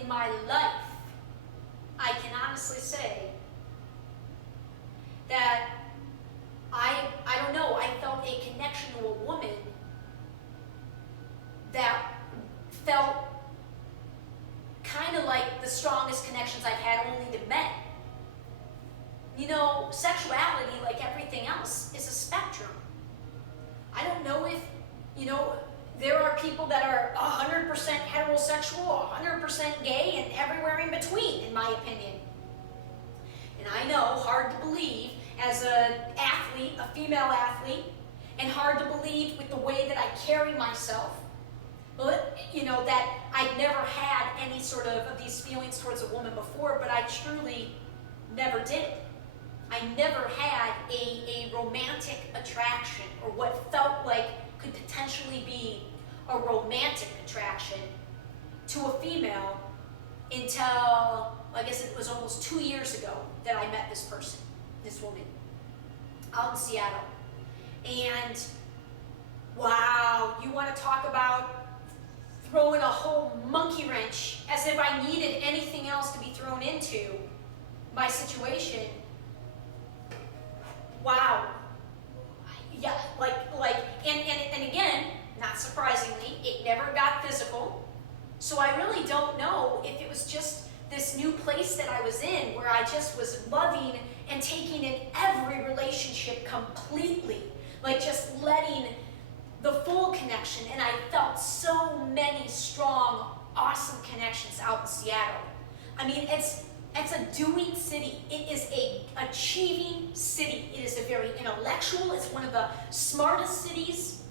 in my life, I can honestly say that I don't know, I felt a connection to a woman that felt kind of like the strongest connections I've had only to men. You know, sexuality, like everything else, is a spectrum. I don't know if, you know, there are people that are 100% heterosexual, 100% gay, and everywhere in between, in my opinion. And I know, hard to believe, as an athlete, a female athlete, and hard to believe with the way that I carry myself, but, you know, that I'd never had any sort of these feelings towards a woman before, but I truly never did. I never had a romantic attraction, or what felt like could potentially be a romantic attraction to a female until, I guess it was almost 2 years ago that I met this person, this woman, out in Seattle. And wow, you want to talk about throwing a whole monkey wrench, as if I needed anything else to be thrown into my situation. Wow. Yeah, and again, not surprisingly, it never got physical. So I really don't know if it was just this new place that I was in, where I just was loving and taking in every relationship completely, like just letting the full connection. And I felt so many strong, awesome connections out in Seattle. I mean, it's a doing city. It is a achieving city. It is a very intellectual. It's one of the smartest cities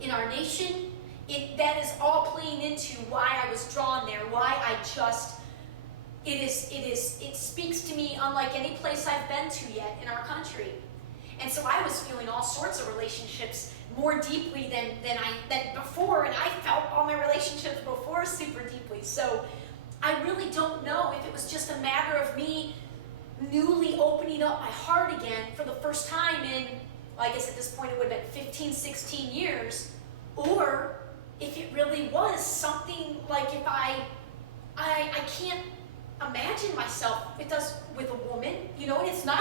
in our nation. That is all playing into why I was drawn there. Why I just, it speaks to me unlike any place I've been to yet in our country. And so I was feeling all sorts of relationships more deeply than before, and I felt all my relationships before super deeply. So I really don't know if it was just a matter of me newly opening up my heart again for the first time in, well, I guess at this point it would have been 15, 16 years, or if it really was something like if I can't imagine myself with a woman, you know, and it's not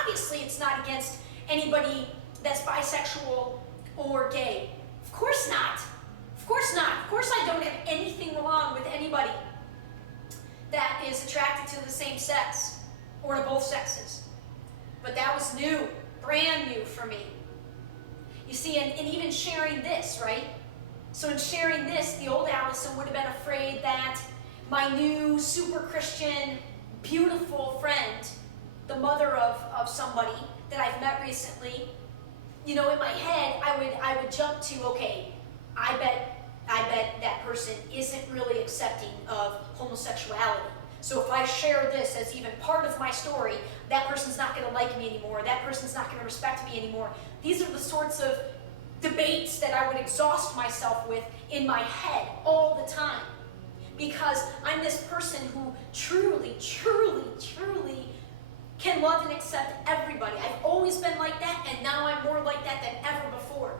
obviously it's not against anybody that's bisexual or gay. Of course not. Of course not. Of course I don't have anything wrong with anybody that is attracted to the same sex or to both sexes. But that was new, brand new for me. You see, and even sharing this, right? So in sharing this, the old Alyson would have been afraid that my new super Christian, beautiful friend, the mother of somebody that I've met recently, you know, in my head, I would jump to, okay, I bet that person isn't really accepting of homosexuality. So if I share this as even part of my story, that person's not going to like me anymore. That person's not going to respect me anymore. These are the sorts of debates that I would exhaust myself with in my head all the time. Because I'm this person who truly, truly, truly can love and accept everybody. I've always been like that, and now I'm more like that than ever before.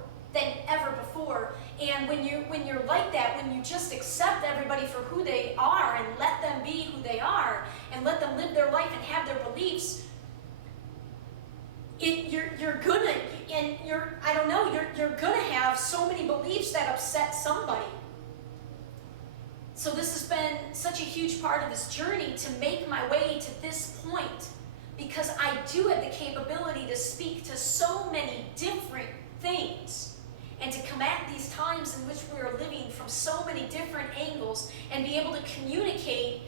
And when you're like that, when you just accept everybody for who they are and let them be who they are and let them live their life and have their beliefs, you're gonna have so many beliefs that upset somebody. So this has been such a huge part of this journey to make my way to this point, because I do have the capability to speak to so many different things and to come at these times in which we are living from so many different angles and be able to communicate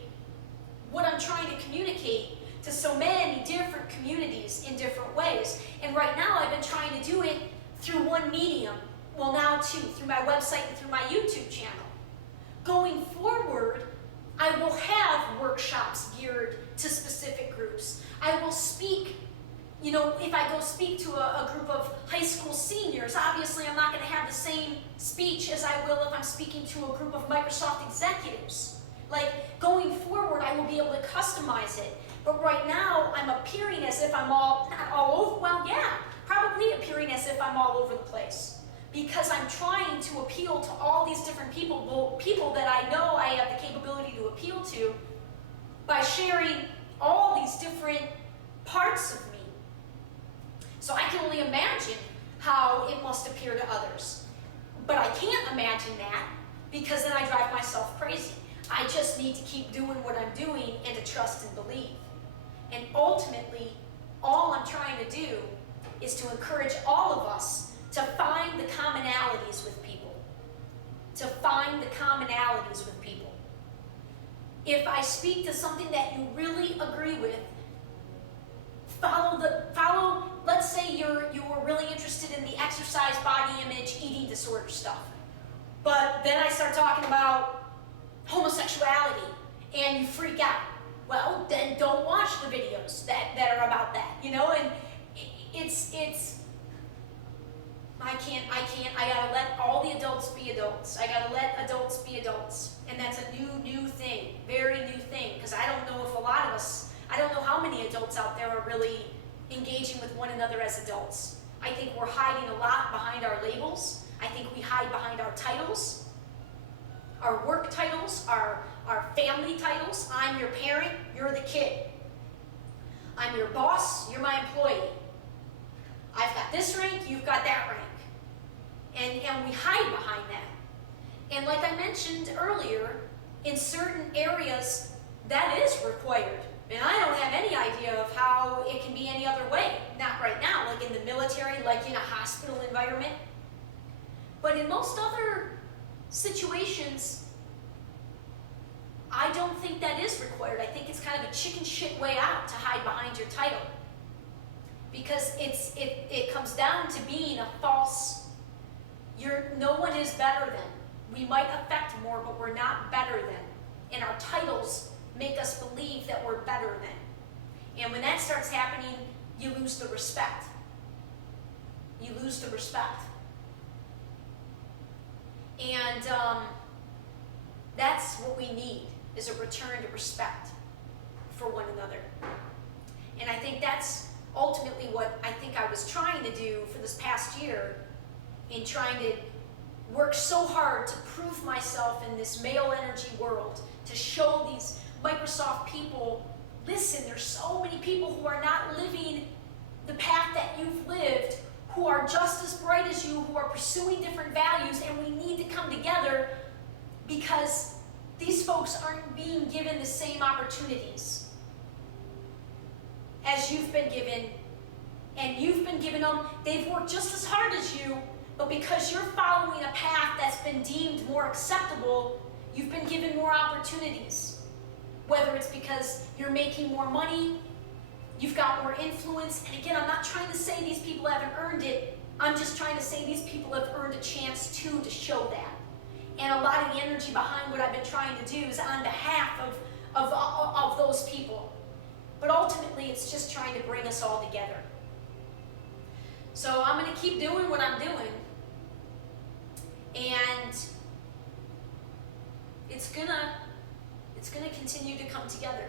what I'm trying to communicate to so many different communities in different ways. And right now I've been trying to do it through one medium, well now two, through my website and through my YouTube channel. Going forward, I will have workshops geared to specific groups. I will speak, you know, if I go speak to a group of high school seniors, obviously I'm not going to have the same speech as I will if I'm speaking to a group of Microsoft executives. Like, going forward, I will be able to customize it. But right now, I'm appearing as if I'm not all over, well, yeah, probably appearing as if I'm all over the place. Because I'm trying to appeal to all these different people that I know I have the capability to appeal able to by sharing all these different parts of me. So I can only imagine how it must appear to others. But I can't imagine that because then I drive myself crazy. I just need to keep doing what I'm doing and to trust and believe. And ultimately, all I'm trying to do is to encourage all of us to find the commonalities with people. To find the commonalities with people. If I speak to something that you really agree with, follow, let's say you were really interested in the exercise, body image, eating disorder stuff. But then I start talking about homosexuality and you freak out. Well, then don't watch the videos that are about that, you know, and it's I gotta let all the adults be adults. I gotta let adults be adults. And that's a new thing, very new thing, because I don't know if a lot of us, I don't know how many adults out there are really engaging with one another as adults. I think we're hiding a lot behind our labels. I think we hide behind our titles, our work titles, our family titles. I'm your parent, you're the kid. I'm your boss, you're my employee. I've got this rank, you've got that rank. And we hide behind that. And like I mentioned earlier, in certain areas, that is required. And I don't have any idea of how it can be any other way. Not right now, like in the military, like in a hospital environment. But in most other situations, I don't think that is required. I think it's kind of a chicken shit way out to hide behind your title. Because it comes down to being a false, no one is better than. We might affect more, but we're not better than. And our titles make us believe that we're better than. And when that starts happening, you lose the respect. You lose the respect. And that's what we need, is a return to respect for one another. And I think that's ultimately what I think I was trying to do for this past year, in trying to work so hard to prove myself in this male energy world, to show these Microsoft people, listen, there's so many people who are not living the path that you've lived, who are just as bright as you, who are pursuing different values, and we need to come together because these folks aren't being given the same opportunities as you've been given, and you've been given them. They've worked just as hard as you, but because you're following a path that's been deemed more acceptable, you've been given more opportunities. Whether it's because you're making more money, you've got more influence, and again, I'm not trying to say these people haven't earned it, I'm just trying to say these people have earned a chance too to show that. And a lot of the energy behind what I've been trying to do is on behalf of those people. But ultimately, it's just trying to bring us all together. So I'm going to keep doing what I'm doing. And it's gonna continue to come together.